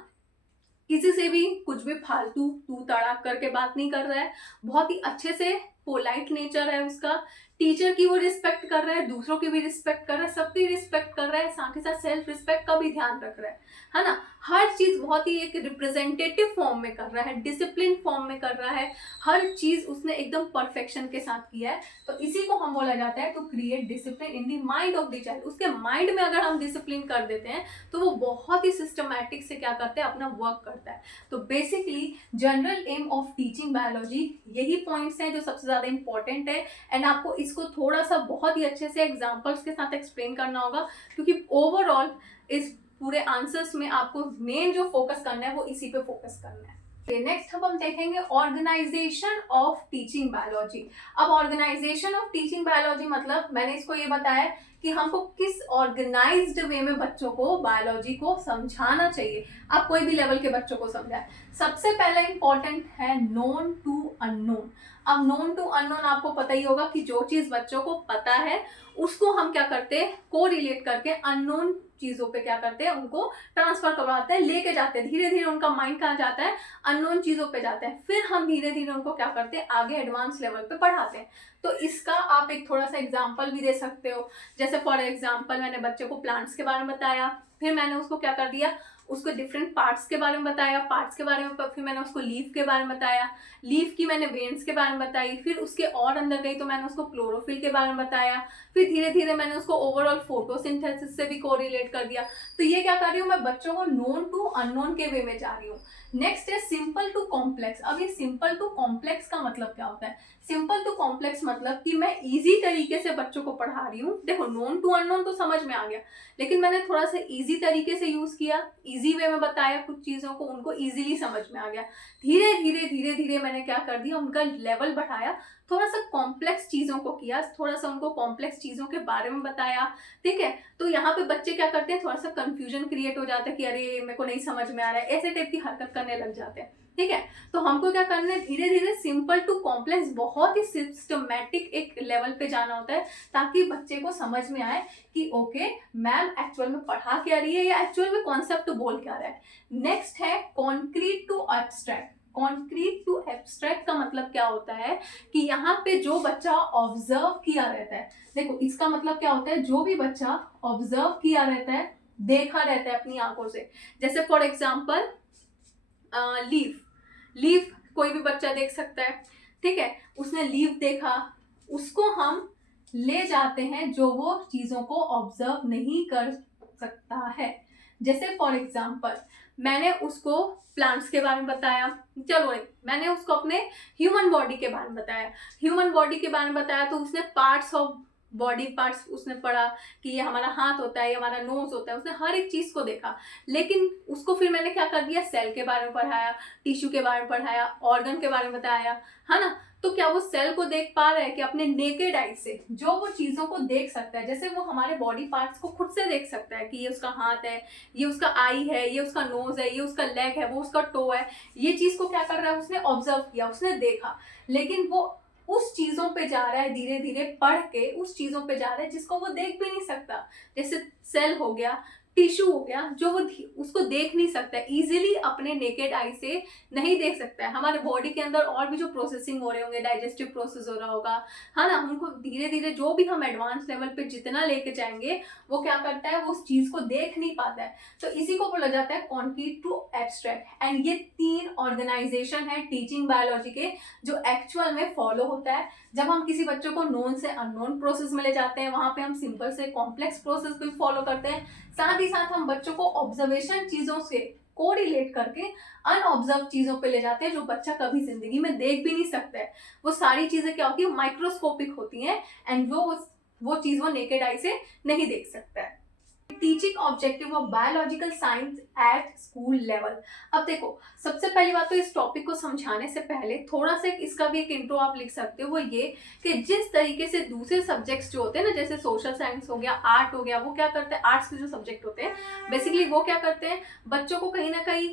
किसी से भी कुछ भी फालतू तू तड़ाक करके बात नहीं कर रहा है, बहुत ही अच्छे से पोलाइट नेचर है उसका, टीचर की वो रिस्पेक्ट कर रहा है, दूसरों की भी रिस्पेक्ट कर रहा है, सबकी रिस्पेक्ट कर रहा है, साथ ही साथ सेल्फ रिस्पेक्ट का भी ध्यान रख रहा है ना, हर चीज बहुत ही एक रिप्रेजेंटेटिव फॉर्म में कर रहा है, डिसिप्लिन फॉर्म में कर रहा है, हर चीज उसने एकदम परफेक्शन के साथ किया है। तो इसी को हम बोला जाता है to create discipline in the mind of the child. उसके माइंड में अगर हम डिसिप्लिन कर देते हैं तो वो बहुत ही सिस्टमैटिक से क्या करते हैं, अपना वर्क करता है। तो basically general aim of teaching biology यही पॉइंट्स हैं जो सबसे ज्यादा इंपॉर्टेंट है, एंड आपको इसको थोड़ा सा बहुत ही अच्छे से एग्जांपल्स के साथ एक्सप्लेन करना होगा, क्योंकि ओवरऑल इस पूरे आंसर्स में आपको मेन जो फोकस करना है वो इसी पे फोकस करना है। नेक्स्ट अब हम देखेंगे ऑर्गेनाइजेशन ऑफ टीचिंग बायोलॉजी। अब ऑर्गेनाइजेशन ऑफ टीचिंग बायोलॉजी मतलब मैंने इसको ये बताया कि हमको किस ऑर्गेनाइज्ड वे में बच्चों को बायोलॉजी को समझाना चाहिए। आप कोई भी लेवल के बच्चों को समझाए, सबसे पहला इंपॉर्टेंट है नोन टू अननोन। अब नोन टू अननोन आपको पता ही होगा कि जो चीज बच्चों को पता है उसको हम क्या करते हैं, को रिलेट करके अननोन चीजों पे क्या करते हैं, उनको ट्रांसफर करवाते हैं, लेके जाते हैं, धीरे धीरे उनका माइंड कहाँ जाता है, अननोन चीजों पे जाते हैं, फिर हम धीरे धीरे उनको क्या करते हैं, आगे एडवांस लेवल पे पढ़ाते हैं। तो इसका आप एक थोड़ा सा एग्जाम्पल भी दे सकते हो, जैसे फॉर एग्जाम्पल मैंने बच्चे को प्लांट्स के बारे में बताया, फिर मैंने उसको क्या कर दिया, उसको डिफरेंट पार्ट्स के बारे में बताया, पार्ट्स के बारे में फिर मैंने उसको लीफ के बारे में बताया, लीफ की मैंने वेन्स के बारे में बताई, फिर उसके और अंदर गई तो मैंने उसको क्लोरोफिल के बारे में बताया, फिर धीरे धीरे मैंने उसको ओवरऑल फोटोसिंथेसिस से भी कोरिलेट कर दिया। तो ये क्या कर रही हूँ, मैं बच्चों को नोन टू अननोन के वे में जा रही हूँ। नेक्स्ट है सिंपल टू कॉम्प्लेक्स। अब ये सिंपल टू कॉम्प्लेक्स का मतलब क्या होता है? सिंपल टू कॉम्प्लेक्स मतलब कि मैं इजी तरीके से बच्चों को पढ़ा रही हूँ। देखो नोन टू अननोन तो समझ में आ गया, लेकिन मैंने थोड़ा सा इजी तरीके से यूज किया, इजी वे में बताया, कुछ चीजों को उनको इजीली समझ में आ गया। धीरे धीरे धीरे धीरे मैंने क्या कर दिया, उनका लेवल बढ़ाया, थोड़ा सा कॉम्प्लेक्स चीजों को किया, थोड़ा सा उनको कॉम्प्लेक्स चीजों के बारे में बताया, ठीक है। तो यहाँ पे बच्चे क्या करते हैं, थोड़ा सा कंफ्यूजन क्रिएट हो जाता है कि अरे मेरे को नहीं समझ में आ रहा है, ऐसे टाइप की हरकत करने लग जाते हैं, ठीक है। तो हमको क्या करना है, धीरे धीरे सिंपल टू कॉम्प्लेक्स बहुत ही सिस्टमैटिक एक लेवल पे जाना होता है, ताकि बच्चे को समझ में आए कि ओके मैम एक्चुअल में पढ़ा क्या रही है या एक्चुअल में कॉन्सेप्ट बोल क्या रहा है। नेक्स्ट है concrete to abstract. Concrete to abstract का मतलब क्या होता है कि यहाँ पे जो बच्चा ऑब्जर्व किया रहता है, देखो इसका मतलब क्या होता है, जो भी बच्चा ऑब्जर्व किया रहता है, देखा रहता है अपनी आंखों से, जैसे फॉर एग्जाम्पल लीफ, लीफ कोई भी बच्चा देख सकता है, ठीक है, उसने लीफ देखा, उसको हम ले जाते हैं जो वो चीजों को ऑब्जर्व नहीं कर सकता है। जैसे फॉर एग्जाम्पल मैंने उसको प्लांट्स के बारे में बताया, चलो मैंने उसको अपने ह्यूमन बॉडी के बारे में बताया, ह्यूमन बॉडी के बारे में बताया तो उसने पार्ट्स ऑफ बॉडी पार्ट्स उसने पढ़ा कि ये हमारा हाथ होता है, ये हमारा नोज होता है, उसने हर एक चीज को देखा। लेकिन उसको फिर मैंने क्या कर दिया, सेल के बारे में पढ़ाया, टिश्यू के बारे में पढ़ाया, ऑर्गन के बारे में बताया, है ना। तो क्या वो सेल को देख पा रहा है कि अपने नेकेड आई से जो वो चीजों को देख सकता है, जैसे वो हमारे बॉडी पार्ट्स को खुद से देख सकता है कि ये उसका हाथ है, ये उसका आई है, ये उसका नोज है, ये उसका लेग है, वो उसका टो है, ये चीज को क्या कर रहा है, उसने ऑब्जर्व किया, उसने देखा। लेकिन वो उस चीजों पे जा रहा है, धीरे धीरे पढ़ के उस चीजों पे जा रहा है जिसको वो देख भी नहीं सकता। जैसे सेल हो गया, टिश्यू हो गया, जो वो उसको देख नहीं सकता है, इजीली अपने नेकेड आई से नहीं देख सकता है। हमारे बॉडी के अंदर और भी जो प्रोसेसिंग हो रहे होंगे, डाइजेस्टिव प्रोसेस हो रहा होगा, है ना, उनको धीरे धीरे जो भी हम एडवांस लेवल पे जितना लेके जाएंगे वो क्या करता है, वो उस चीज को देख नहीं पाता है। तो इसी को बोला जाता है कॉन्क्रीट टू एब्स्ट्रैक्ट। एंड ये 3 ऑर्गेनाइजेशन है टीचिंग बायोलॉजी के जो एक्चुअल में फॉलो होता है। जब हम किसी बच्चों को नोन से अननोन प्रोसेस में ले जाते हैं, वहां पे हम सिंपल से कॉम्प्लेक्स प्रोसेस को फॉलो करते हैं। साथ ही साथ हम बच्चों को ऑब्जर्वेशन चीजों से कोरिलेट करके अनऑब्जर्व चीजों पे ले जाते हैं जो बच्चा कभी जिंदगी में देख भी नहीं सकता है। वो सारी चीजें क्या होती है, माइक्रोस्कोपिक होती हैं, एंड वो चीज वो नेकेड आई से नहीं देख सकता है। Teaching objective of biological science at school level. अब देखो, सबसे पहली बात तो इस टॉपिक को समझाने से पहले थोड़ा सा इसका भी एक इंट्रो आप लिख सकते हो, वो ये कि जिस तरीके से दूसरे सब्जेक्ट्स जो होते हैं ना, जैसे सोशल साइंस हो गया, आर्ट हो गया, वो क्या करते हैं, आर्ट्स के जो सब्जेक्ट होते हैं बेसिकली वो क्या करते हैं, बच्चों को कहीं ना कहीं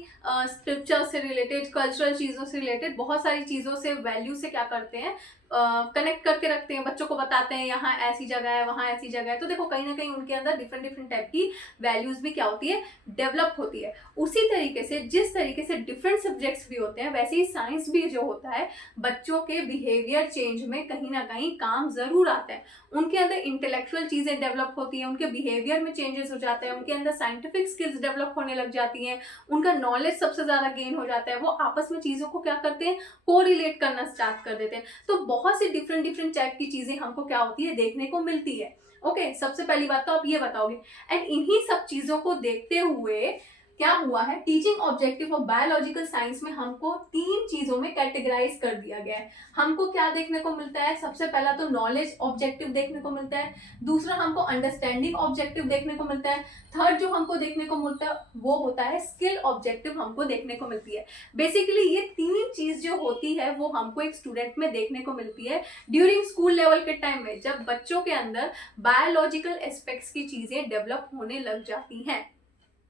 स्क्रिप्चर से रिलेटेड, कल्चरल चीज़ों से रिलेटेड, बहुत सारी चीज़ों से, वैल्यू से क्या करते हैं, कनेक्ट करके रखते हैं, बच्चों को बताते हैं यहाँ ऐसी जगह है, वहाँ ऐसी जगह है। तो देखो कहीं ना कहीं उनके अंदर डिफरेंट डिफरेंट टाइप की वैल्यूज भी क्या होती है, डेवलप होती है। उसी तरीके से जिस तरीके से डिफरेंट सब्जेक्ट्स भी होते हैं, वैसे ही साइंस भी जो होता है बच्चों के बिहेवियर चेंज में कहीं ना कहीं काम जरूर आता है। उनके अंदर इंटेलेक्चुअल चीजें डेवलप होती हैं, उनके बिहेवियर में चेंजेस हो जाते हैं, उनके अंदर साइंटिफिक स्किल्स डेवलप होने लग जाती हैं, उनका नॉलेज सबसे ज्यादा गेन हो जाता है, वो आपस में चीजों को क्या करते हैं, कोरिलेट करना स्टार्ट कर देते हैं। तो बहुत सी डिफरेंट डिफरेंट टाइप की चीजें हमको क्या होती है, देखने को मिलती है। ओके, सबसे पहली बात तो आप ये बताओगे। एंड इन्हीं सब चीजों को देखते हुए क्या हुआ है, teaching objective of biological science में हमको 3 चीजों में कैटेगराइज कर दिया गया है। हमको क्या देखने को मिलता है, सबसे पहला तो नॉलेज ऑब्जेक्टिव देखने को मिलता है, दूसरा हमको अंडरस्टैंडिंग ऑब्जेक्टिव देखने को मिलता है, थर्ड जो हमको देखने को मिलता है वो होता है स्किल ऑब्जेक्टिव हमको देखने को मिलती है। बेसिकली ये 3 चीज जो होती है वो हमको एक स्टूडेंट में देखने को मिलती है ड्यूरिंग स्कूल लेवल के टाइम में, जब बच्चों के अंदर बायोलॉजिकल एस्पेक्ट्स की चीजें डेवलप होने लग जाती हैं।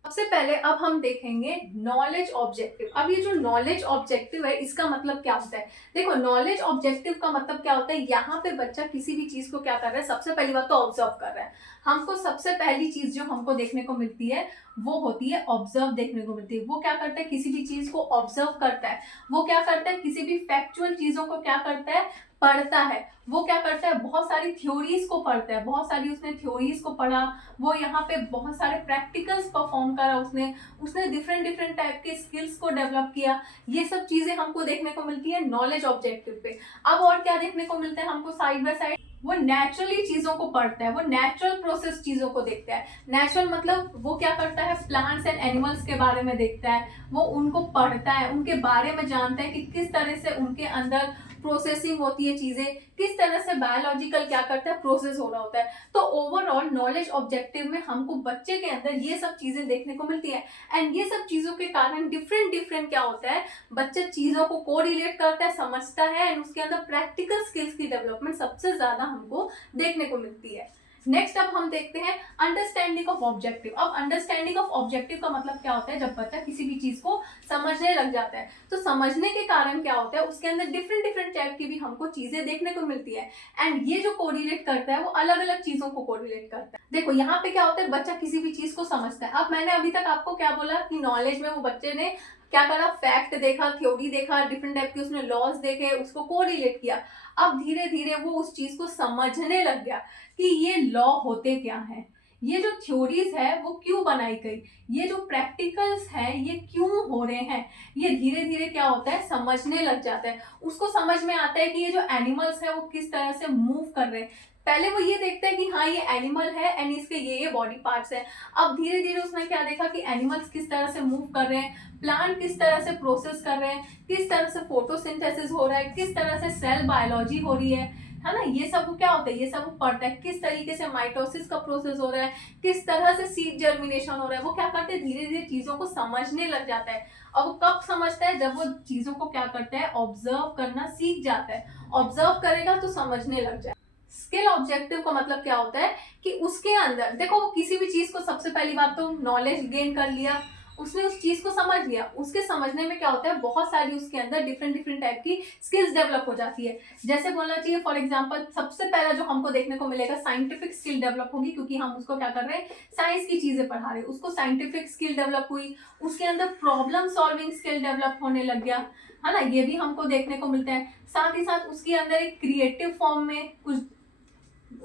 सबसे पहले अब हम देखेंगे नॉलेज ऑब्जेक्टिव। अब ये जो नॉलेज ऑब्जेक्टिव है इसका मतलब क्या होता है, देखो नॉलेज ऑब्जेक्टिव का मतलब क्या होता है, यहाँ पे बच्चा किसी भी चीज को क्या कर रहा है, सबसे पहली बात तो ऑब्जर्व कर रहा है। हमको सबसे पहली चीज जो हमको देखने को मिलती है वो होती है ऑब्जर्व देखने को मिलती है। वो क्या करता है, किसी भी चीज को ऑब्जर्व करता है, वो क्या करता है, किसी भी फैक्चुअल चीजों को क्या करता है, पढ़ता है। वो क्या करता है, बहुत सारी थ्योरीज को पढ़ता है, बहुत सारी उसने थ्योरीज को पढ़ा, वो यहाँ पे बहुत सारे प्रैक्टिकल्स परफॉर्म करा, उसने डिफरेंट डिफरेंट टाइप के स्किल्स को डेवलप किया। ये सब चीजें हमको देखने को मिलती है नॉलेज ऑब्जेक्टिव पे। अब और क्या देखने को मिलता है हमको साइड बाय साइड, वो नेचुरली चीजों को पढ़ता है, वो नेचुरल प्रोसेस चीजों को देखता है। नेचुरल मतलब वो क्या करता है, प्लांट्स एंड एनिमल्स के बारे में देखता है, वो उनको पढ़ता है, उनके बारे में जानता है कि किस तरह से उनके अंदर प्रोसेसिंग होती है, चीजें किस तरह से बायोलॉजिकल क्या करता है, प्रोसेस हो रहा होता है। तो ओवरऑल नॉलेज ऑब्जेक्टिव में हमको बच्चे के अंदर ये सब चीजें देखने को मिलती है। एंड ये सब चीजों के कारण डिफरेंट डिफरेंट क्या होता है, बच्चा चीजों को कोरिलेट करता है, समझता है, एंड उसके अंदर प्रैक्टिकल स्किल्स की डेवलपमेंट सबसे ज्यादा हमको देखने को मिलती है। नेक्स्ट अब हम देखते हैं अंडरस्टैंडिंग ऑफ ऑब्जेक्टिव। अब अंडरस्टैंडिंग ऑफ ऑब्जेक्टिव का मतलब क्या होता है, जब बच्चा किसी भी चीज को समझने लग जाता है, तो समझने के कारण क्या होता है, उसके अंदर डिफरेंट डिफरेंट टाइप की भी हमको चीजें देखने को मिलती है। एंड ये जो कोरिलेट करता है वो अलग अलग चीजों को कोरिलेट करता है। देखो यहाँ पे क्या होता है, बच्चा किसी भी चीज को समझता है। अब मैंने अभी तक आपको क्या बोला कि नॉलेज में वो बच्चे ने क्या करा, फैक्ट देखा, थ्योरी देखा, डिफरेंट टाइप के उसने लॉज देखे, उसको कोरिलेट किया। अब धीरे धीरे वो उस चीज को समझने लग गया कि ये लॉ होते क्या हैं, ये जो थ्योरीज है वो क्यों बनाई गई, ये जो प्रैक्टिकल्स है ये क्यों हो रहे हैं, ये धीरे धीरे क्या होता है समझने लग जाता है। उसको समझ में आता है कि ये जो एनिमल्स है वो किस तरह से मूव कर रहे हैं। पहले वो ये देखता है कि हाँ ये एनिमल है एंड इसके ये बॉडी पार्ट्स है। अब धीरे धीरे उसने क्या देखा कि एनिमल्स किस तरह से मूव कर रहे हैं, प्लांट किस तरह से प्रोसेस कर रहे हैं, किस तरह से फोटोसिंथेसिस हो रहा है, किस तरह से सेल बायोलॉजी हो रही है ना। ये सब क्या होता है, ये सब पढ़ता है किस तरीके से माइटोसिस का प्रोसेस हो रहा है, किस तरह से सीड जर्मिनेशन हो रहा है। वो क्या करते हैं धीरे धीरे चीजों को समझने लग जाता है। और वो कब समझता है, जब वो चीजों को क्या करता है ऑब्जर्व करना सीख जाता है। ऑब्जर्व करेगा तो समझने लग जाए। स्किल ऑब्जेक्टिव का मतलब क्या होता है कि उसके अंदर देखो, वो किसी भी चीज को सबसे पहली बात तो नॉलेज गेन कर लिया, उसने उस चीज को समझ लिया। उसके समझने में क्या होता है बहुत सारी उसके अंदर डिफरेंट डिफरेंट टाइप की स्किल्स डेवलप हो जाती है। जैसे बोलना चाहिए फॉर एग्जांपल सबसे पहला जो हमको देखने को मिलेगा साइंटिफिक स्किल डेवलप होगी, क्योंकि हम उसको क्या कर रहे हैं साइंस की चीजें पढ़ा रहे हैं। उसको साइंटिफिक स्किल डेवलप हुई, उसके अंदर प्रॉब्लम सॉल्विंग स्किल डेवलप होने लग गया, है ना। ये भी हमको देखने को मिलता है। साथ ही साथ उसके अंदर एक क्रिएटिव फॉर्म में कुछ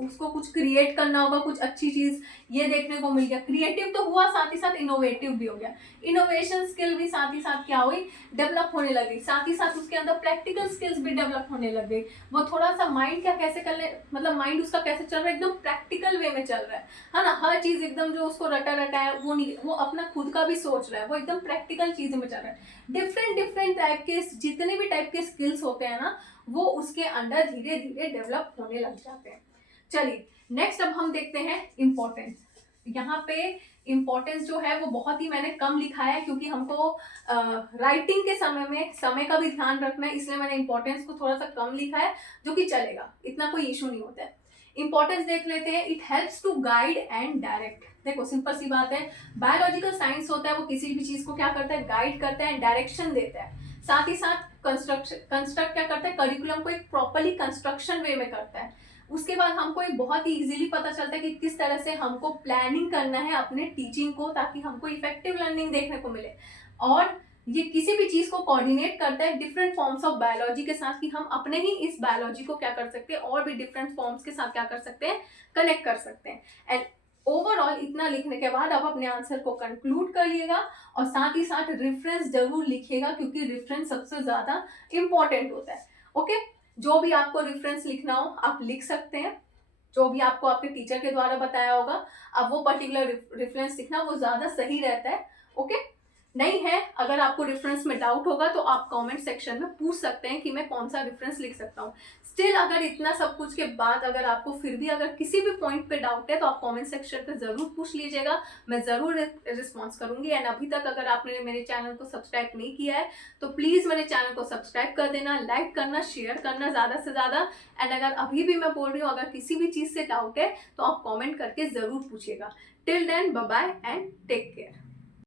उसको कुछ क्रिएट करना होगा, कुछ अच्छी चीज, ये देखने को मिल गया। क्रिएटिव तो हुआ, साथ ही साथ इनोवेटिव भी हो गया। इनोवेशन स्किल भी साथ ही साथ क्या हुई डेवलप होने लगी। साथ ही साथ उसके अंदर प्रैक्टिकल स्किल्स भी डेवलप होने लग गई। वो थोड़ा सा माइंड क्या कैसे करने, मतलब माइंड उसका कैसे चल रहा है एकदम प्रैक्टिकल वे में चल रहा है ना। हर चीज एकदम जो उसको रटा रटा है वो नहीं, वो अपना खुद का भी सोच रहा है, वो एकदम प्रैक्टिकल चीजों में चल रहा है। डिफरेंट डिफरेंट टाइप के जितने भी टाइप के स्किल्स होते हैं ना, वो उसके अंदर धीरे धीरे डेवलप होने लग जाते हैं। चलिए नेक्स्ट अब हम देखते हैं इम्पोर्टेंस। यहाँ पे इम्पोर्टेंस जो है वो बहुत ही मैंने कम लिखा है, क्योंकि हमको राइटिंग के समय में समय का भी ध्यान रखना है, इसलिए मैंने इम्पोर्टेंस को थोड़ा सा कम लिखा है, जो कि चलेगा, इतना कोई इशू नहीं होता है। इंपॉर्टेंस देख लेते हैं। It helps to guide and direct. देखो सिंपल सी बात है, बायोलॉजिकल साइंस होता है वो किसी भी चीज को क्या करता है गाइड करता है, डायरेक्शन देता है। साथ ही साथ कंस्ट्रक्ट क्या करता है, करिकुलम को एक प्रॉपरली कंस्ट्रक्शन वे में करता है। उसके बाद हमको एक बहुत ही इजीली पता चलता है कि किस तरह से हमको प्लानिंग करना है अपने टीचिंग को, ताकि हमको इफेक्टिव लर्निंग देखने को मिले। और ये किसी भी चीज को कोऑर्डिनेट करता है डिफरेंट फॉर्म्स ऑफ बायोलॉजी के साथ, कि हम अपने ही इस बायोलॉजी को क्या कर सकते हैं और भी डिफरेंट फॉर्म्स के साथ क्या कर सकते हैं कनेक्ट कर सकते हैं। एंड ओवरऑल इतना लिखने के बाद अब अपने आंसर को कंक्लूड कर लिएगा, और साथ ही साथ रेफरेंस जरूर लिखिएगा, क्योंकि रेफरेंस सबसे ज्यादा इंपॉर्टेंट होता है। ओके, जो भी आपको रेफरेंस लिखना हो आप लिख सकते हैं, जो भी आपको आपके टीचर के द्वारा बताया होगा, अब वो पर्टिकुलर रेफरेंस लिखना वो ज्यादा सही रहता है। ओके, नहीं है अगर आपको रेफरेंस में डाउट होगा तो आप कमेंट सेक्शन में पूछ सकते हैं कि मैं कौन सा रेफरेंस लिख सकता हूँ। स्टिल अगर इतना सब कुछ के बाद अगर आपको फिर भी अगर किसी भी पॉइंट पे डाउट है तो आप कमेंट सेक्शन पे जरूर पूछ लीजिएगा, मैं जरूर रिस्पॉन्स करूंगी। एंड अभी तक अगर आपने मेरे चैनल को सब्सक्राइब नहीं किया है तो प्लीज मेरे चैनल को सब्सक्राइब कर देना, लाइक करना, शेयर करना ज्यादा से ज्यादा। एंड अगर अभी भी मैं बोल रही हूँ अगर किसी भी चीज से डाउट है तो आप कॉमेंट करके जरूर पूछिएगा। Till then bye bye and take care.